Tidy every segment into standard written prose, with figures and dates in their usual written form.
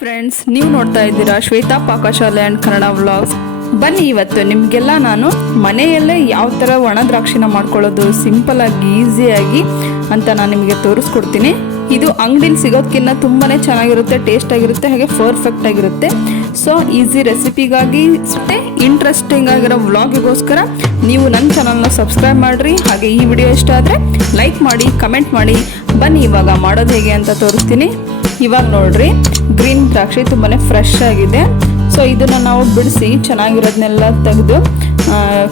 Friends, ನೀವು ನೋಡ್ತಾ ಇದ್ದೀರಾ ಶ್ವೇತಾ ಪಾಕಶಾಲೆ ಅಂಡ್ ಕನ್ನಡ ವ್ಲಾಗ್ಸ್. ಬನ್ನಿ, ಇವತ್ತು ನಿಮಗೆಲ್ಲ ನಾನು ಮನೆಯಲ್ಲೇ ಯಾವ ಥರ ಒಣ ದ್ರಾಕ್ಷಿನ ಮಾಡ್ಕೊಳ್ಳೋದು ಸಿಂಪಲ್ ಆಗಿ ಈಸಿಯಾಗಿ ಅಂತ ನಾನು ನಿಮಗೆ ತೋರಿಸ್ಕೊಡ್ತೀನಿ. ಇದು ಅಂಗಡಿಲಿ ಸಿಗೋದಕ್ಕಿಂತ ತುಂಬಾ ಚೆನ್ನಾಗಿರುತ್ತೆ, ಟೇಸ್ಟ್ ಆಗಿರುತ್ತೆ, ಹಾಗೆ ಪರ್ಫೆಕ್ಟ್ ಆಗಿರುತ್ತೆ. ಸೊ ಈಸಿ ರೆಸಿಪಿಗಾಗಿ ಅಷ್ಟೇ ಇಂಟ್ರೆಸ್ಟಿಂಗ್ ಆಗಿರೋ ವ್ಲಾಗಿಗೋಸ್ಕರ ನೀವು ನನ್ನ ಚಾನಲ್ನ ಸಬ್ಸ್ಕ್ರೈಬ್ ಮಾಡಿರಿ. ಹಾಗೆ ಈ ವಿಡಿಯೋ ಇಷ್ಟ ಆದರೆ ಲೈಕ್ ಮಾಡಿ, ಕಮೆಂಟ್ ಮಾಡಿ. ಬನ್ನಿ ಇವಾಗ ಮಾಡೋದು ಹೇಗೆ ಅಂತ ತೋರಿಸ್ತೀನಿ. ಇವಾಗ ನೋಡ್ರಿ, ಗ್ರೀನ್ ದ್ರಾಕ್ಷಿ ತುಂಬಾ ಫ್ರೆಶ್ ಆಗಿದೆ. ಸೊ ಇದನ್ನು ನಾವು ಬಿಡಿಸಿ ಚೆನ್ನಾಗಿರೋದನ್ನೆಲ್ಲ ತೆಗೆದು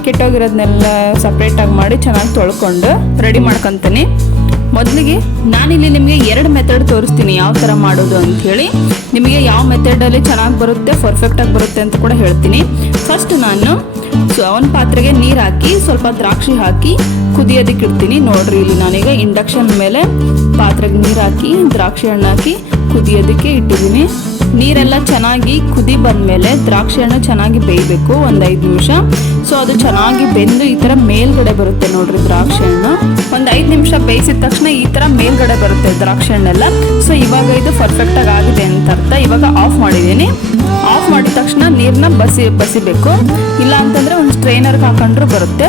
ಕೆಟ್ಟೋಗಿರೋದನ್ನೆಲ್ಲ ಸಪ್ರೇಟಾಗಿ ಮಾಡಿ ಚೆನ್ನಾಗಿ ತೊಳ್ಕೊಂಡು ರೆಡಿ ಮಾಡ್ಕೊತೀನಿ. ಮೊದಲಿಗೆ ನಾನಿಲ್ಲಿ ನಿಮಗೆ 2 ಮೆಥಡ್ ತೋರಿಸ್ತೀನಿ ಯಾವ ಥರ ಮಾಡೋದು ಅಂಥೇಳಿ. ನಿಮಗೆ ಯಾವ ಮೆಥಡಲ್ಲಿ ಚೆನ್ನಾಗಿ ಬರುತ್ತೆ, ಪರ್ಫೆಕ್ಟಾಗಿ ಬರುತ್ತೆ ಅಂತ ಕೂಡ ಹೇಳ್ತೀನಿ. ಫಸ್ಟ್ ನಾನು ಒಂದು ಪಾತ್ರೆಗೆ ನೀರು ಹಾಕಿ ಸ್ವಲ್ಪ ದ್ರಾಕ್ಷಿ ಹಾಕಿ ಕುದಿಯೋದಕ್ಕೆ ಇಡ್ತೀನಿ. ನೋಡ್ರಿ, ಇಲ್ಲಿ ನಾನೀಗ ಇಂಡಕ್ಷನ್ ಮೇಲೆ ಪಾತ್ರೆಗೆ ನೀರು ಹಾಕಿ ದ್ರಾಕ್ಷಿ ಹಣ್ಣು ಹಾಕಿ ಕುದಿಯೋದಕ್ಕೆ ಇಟ್ಟಿದ್ದೀನಿ. ನೀರೆಲ್ಲ ಚೆನ್ನಾಗಿ ಕುದಿ ಬಂದಮೇಲೆ ದ್ರಾಕ್ಷಿ ಹಣ್ಣು ಚೆನ್ನಾಗಿ ಬೇಯಬೇಕು, ಒಂದು 5 ನಿಮಿಷ. ಸೊ ಅದು ಚೆನ್ನಾಗಿ ಬೆಂದು ಈ ಥರ ಮೇಲ್ಗಡೆ ಬರುತ್ತೆ ನೋಡ್ರಿ ದ್ರಾಕ್ಷಿ ಹಣ್ಣು. ಒಂದು 5 ನಿಮಿಷ ಬೇಯಿಸಿದ ತಕ್ಷಣ ಈ ಥರ ಮೇಲ್ಗಡೆ ಬರುತ್ತೆ ದ್ರಾಕ್ಷಿ ಹಣ್ಣೆಲ್ಲ. ಸೊ ಇವಾಗ ಇದು ಪರ್ಫೆಕ್ಟಾಗಿ ಆಗಿದೆ ಅಂತ ಅರ್ಥ. ಇವಾಗ ಆಫ್ ಮಾಡಿದ್ದೀನಿ. ಆಫ್ ಮಾಡಿದ ತಕ್ಷಣ ನೀರನ್ನ ಬಸಿಬೇಕು, ಇಲ್ಲ ಅಂತಂದರೆ ಒಂದು ಸ್ಟ್ರೈನರ್ಗೆ ಹಾಕೊಂಡ್ರು ಬರುತ್ತೆ.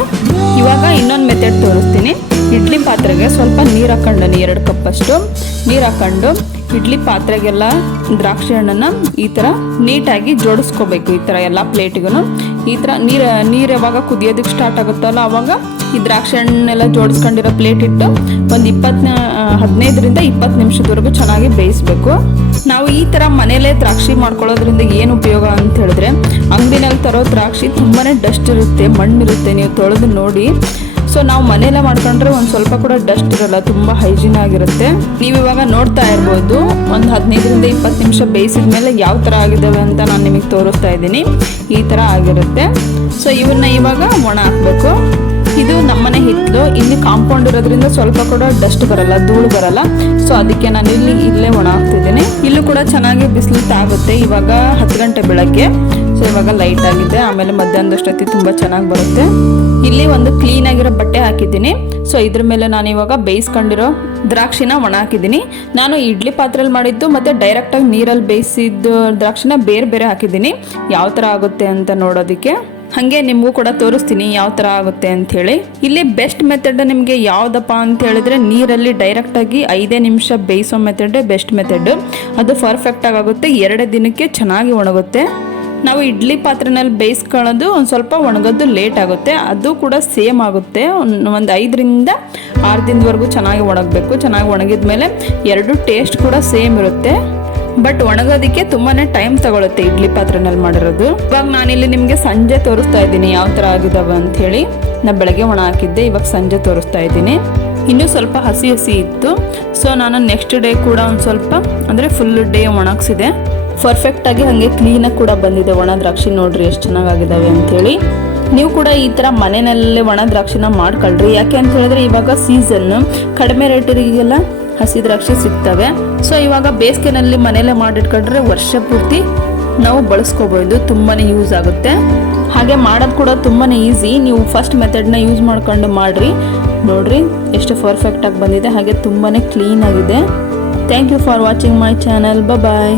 ಇವಾಗ ಇನ್ನೊಂದು ಮೆಥಡ್ ತೋರಿಸ್ತೀನಿ. ಇಡ್ಲಿ ಪಾತ್ರೆಗೆ ಸ್ವಲ್ಪ ನೀರು ಹಾಕೊಂಡು 2 ಕಪ್ಪಷ್ಟು ನೀರು ಹಾಕೊಂಡು ಇಡ್ಲಿ ಪಾತ್ರೆಗೆಲ್ಲ ದ್ರಾಕ್ಷಿ ಹಣ್ಣನ್ನು ಈ ಥರ ನೀಟಾಗಿ ಜೋಡಿಸ್ಕೋಬೇಕು. ಈ ಥರ ಎಲ್ಲ ಪ್ಲೇಟಿಗೂ ಈ ಥರ ನೀರು ಯಾವಾಗ ಕುದಿಯೋದಕ್ಕೆ ಸ್ಟಾರ್ಟ್ ಆಗುತ್ತಲ್ಲ ಆವಾಗ ಈ ದ್ರಾಕ್ಷಿ ಹಣ್ಣನ್ನೆಲ್ಲ ಜೋಡಿಸ್ಕೊಂಡಿರೋ ಪ್ಲೇಟ್ ಇಟ್ಟು ಒಂದು 15ರಿಂದ 20 ನಿಮಿಷದವರೆಗೂ ಚೆನ್ನಾಗಿ ಬೇಯಿಸ್ಬೇಕು. ನಾವು ಈ ಥರ ಮನೇಲೇ ದ್ರಾಕ್ಷಿ ಮಾಡ್ಕೊಳ್ಳೋದ್ರಿಂದ ಏನು ಉಪಯೋಗ ಅಂತ ಹೇಳಿದ್ರೆ, ಅಂಗಡಿನಲ್ಲಿ ತರೋ ದ್ರಾಕ್ಷಿ ತುಂಬಾ ಡಸ್ಟ್ ಇರುತ್ತೆ, ಮಣ್ಣಿರುತ್ತೆ, ನೀವು ತೊಳೆದು ನೋಡಿ. ಸೊ ನಾವು ಮನೆಯಲ್ಲೇ ಮಾಡ್ಕೊಂಡ್ರೆ ಒಂದು ಸ್ವಲ್ಪ ಕೂಡ ಡಸ್ಟ್ ಇರಲ್ಲ, ತುಂಬ ಹೈಜೀನ್ ಆಗಿರುತ್ತೆ. ನೀವು ಇವಾಗ ನೋಡ್ತಾ ಇರ್ಬೋದು, ಒಂದು 15ರಿಂದ 20 ನಿಮಿಷ ಬೇಯಿಸಿದ ಮೇಲೆ ಯಾವ ಥರ ಆಗಿದ್ದಾವೆ ಅಂತ ನಾನು ನಿಮಗೆ ತೋರಿಸ್ತಾ ಇದ್ದೀನಿ. ಈ ಥರ ಆಗಿರುತ್ತೆ. ಸೊ ಇವನ್ನ ಇವಾಗ ಒಣ ಹಾಕಬೇಕು. ಇದು ನಮ್ಮನೆ ಹಿತ್ತಲು, ಇಲ್ಲಿ ಕಾಂಪೌಂಡ್ ಇರೋದ್ರಿಂದ ಸ್ವಲ್ಪ ಕೂಡ ಡಸ್ಟ್ ಬರಲ್ಲ, ಧೂಳು ಬರಲ್ಲ. ಸೊ ಅದಕ್ಕೆ ನಾನು ಇಲ್ಲೇ ಒಣ ಹಾಕ್ತಿದ್ದೀನಿ. ಇಲ್ಲೂ ಕೂಡ ಚೆನ್ನಾಗಿ ಬಿಸಿಲು ತಾಗುತ್ತೆ. ಇವಾಗ 10 ಗಂಟೆ ಬೆಳಗ್ಗೆ. ಸೊ ಇವಾಗ ಲೈಟ್ ಆಗಿದೆ, ಆಮೇಲೆ ಮಧ್ಯಾಹ್ನದಷ್ಟೊತ್ತಿ ತುಂಬ ಚೆನ್ನಾಗಿ ಬರುತ್ತೆ. ಇಲ್ಲಿ ಒಂದು ಕ್ಲೀನ್ ಆಗಿರೋ ಬಟ್ಟೆ ಹಾಕಿದ್ದೀನಿ. ಸೊ ಇದ್ರ ಮೇಲೆ ನಾನು ಇವಾಗ ಬೇಯಿಸ್ಕೊಂಡಿರೋ ದ್ರಾಕ್ಷಿನ ಒಣ ಹಾಕಿದ್ದೀನಿ. ನಾನು ಇಡ್ಲಿ ಪಾತ್ರೆಯಲ್ಲಿ ಮಾಡಿದ್ದು ಮತ್ತು ಡೈರೆಕ್ಟಾಗಿ ನೀರಲ್ಲಿ ಬೇಯಿಸಿದ್ದು ದ್ರಾಕ್ಷಿನ ಬೇರೆ ಬೇರೆ ಹಾಕಿದ್ದೀನಿ, ಯಾವ ಥರ ಆಗುತ್ತೆ ಅಂತ ನೋಡೋದಕ್ಕೆ. ಹಾಗೆ ನಿಮಗೂ ಕೂಡ ತೋರಿಸ್ತೀನಿ ಯಾವ ಥರ ಆಗುತ್ತೆ ಅಂಥೇಳಿ. ಇಲ್ಲಿ ಬೆಸ್ಟ್ ಮೆಥಡ್ ನಿಮಗೆ ಯಾವುದಪ್ಪ ಅಂತ ಹೇಳಿದ್ರೆ, ನೀರಲ್ಲಿ ಡೈರೆಕ್ಟಾಗಿ 5 ನಿಮಿಷ ಬೇಯಿಸೋ ಮೆಥಡ್ ಬೆಸ್ಟ್ ಮೆಥಡ್. ಅದು ಪರ್ಫೆಕ್ಟಾಗಿ ಆಗುತ್ತೆ, 2 ದಿನಕ್ಕೆ ಚೆನ್ನಾಗಿ ಒಣಗುತ್ತೆ. ನಾವು ಇಡ್ಲಿ ಪಾತ್ರೆನಲ್ಲಿ ಬೇಯಿಸ್ಕೊಳ್ಳೋದು ಒಂದು ಸ್ವಲ್ಪ ಒಣಗೋದು ಲೇಟ್ ಆಗುತ್ತೆ, ಅದು ಕೂಡ ಸೇಮ್ ಆಗುತ್ತೆ. ಒಂದು 5ರಿಂದ 6 ದಿನದವರೆಗೂ ಚೆನ್ನಾಗಿ ಒಣಗಬೇಕು. ಚೆನ್ನಾಗಿ ಒಣಗಿದ ಮೇಲೆ 2 ಟೇಸ್ಟ್ ಕೂಡ ಸೇಮ್ ಇರುತ್ತೆ. ಬಟ್ ಒಣಗೋದಕ್ಕೆ ತುಂಬಾ ಟೈಮ್ ತಗೊಳುತ್ತೆ ಇಡ್ಲಿ ಪಾತ್ರೆನಲ್ಲಿ ಮಾಡಿರೋದು. ಇವಾಗ ನಾನಿಲ್ಲಿ ನಿಮಗೆ ಸಂಜೆ ತೋರಿಸ್ತಾ ಇದ್ದೀನಿ ಯಾವ ಥರ ಆಗಿದ್ದಾವೆ ಅಂಥೇಳಿ. ನಾನು ಬೆಳಗ್ಗೆ ಒಣ ಹಾಕಿದ್ದೆ, ಇವಾಗ ಸಂಜೆ ತೋರಿಸ್ತಾ ಇದ್ದೀನಿ. ಇನ್ನೂ ಸ್ವಲ್ಪ ಹಸಿ ಇತ್ತು. ಸೊ ನಾನು ನೆಕ್ಸ್ಟ್ ಡೇ ಕೂಡ ಒಂದು ಸ್ವಲ್ಪ ಅಂದರೆ ಫುಲ್ ಡೇ ಒಣಗಿಸಿದೆ. ಪರ್ಫೆಕ್ಟಾಗಿ ಹಾಗೆ ಕ್ಲೀನಾಗಿ ಕೂಡ ಬಂದಿದೆ ಒಣ ದ್ರಾಕ್ಷಿ. ನೋಡ್ರಿ ಎಷ್ಟು ಚೆನ್ನಾಗಿದ್ದಾವೆ ಅಂಥೇಳಿ. ನೀವು ಕೂಡ ಈ ಥರ ಮನೆಯಲ್ಲೇ ಒಣ ದ್ರಾಕ್ಷಿನ ಮಾಡ್ಕೊಳ್ರಿ. ಯಾಕೆ ಅಂತ ಹೇಳಿದ್ರೆ ಇವಾಗ ಸೀಸನ್ನು, ಕಡಿಮೆ ರೇಟಿಗೆಲ್ಲ ಹಸಿ ದ್ರಾಕ್ಷಿ ಸಿಗ್ತವೆ. ಸೊ ಇವಾಗ ಬೇಸಿಗೆನಲ್ಲಿ ಮನೆಯಲ್ಲೇ ಮಾಡಿಟ್ಕೊಂಡ್ರೆ ವರ್ಷ ಪೂರ್ತಿ ನಾವು ಬಳಸ್ಕೋಬೋದು, ತುಂಬಾ ಯೂಸ್ ಆಗುತ್ತೆ. ಹಾಗೆ ಮಾಡೋದು ಕೂಡ ತುಂಬಾ ಈಸಿ. ನೀವು ಫಸ್ಟ್ ಮೆಥಡ್ನ ಯೂಸ್ ಮಾಡ್ಕೊಂಡು ಮಾಡಿರಿ. ನೋಡ್ರಿ ಎಷ್ಟು ಪರ್ಫೆಕ್ಟಾಗಿ ಬಂದಿದೆ, ಹಾಗೆ ತುಂಬಾ ಕ್ಲೀನ್ ಆಗಿದೆ. Thank you for watching my channel. Bye.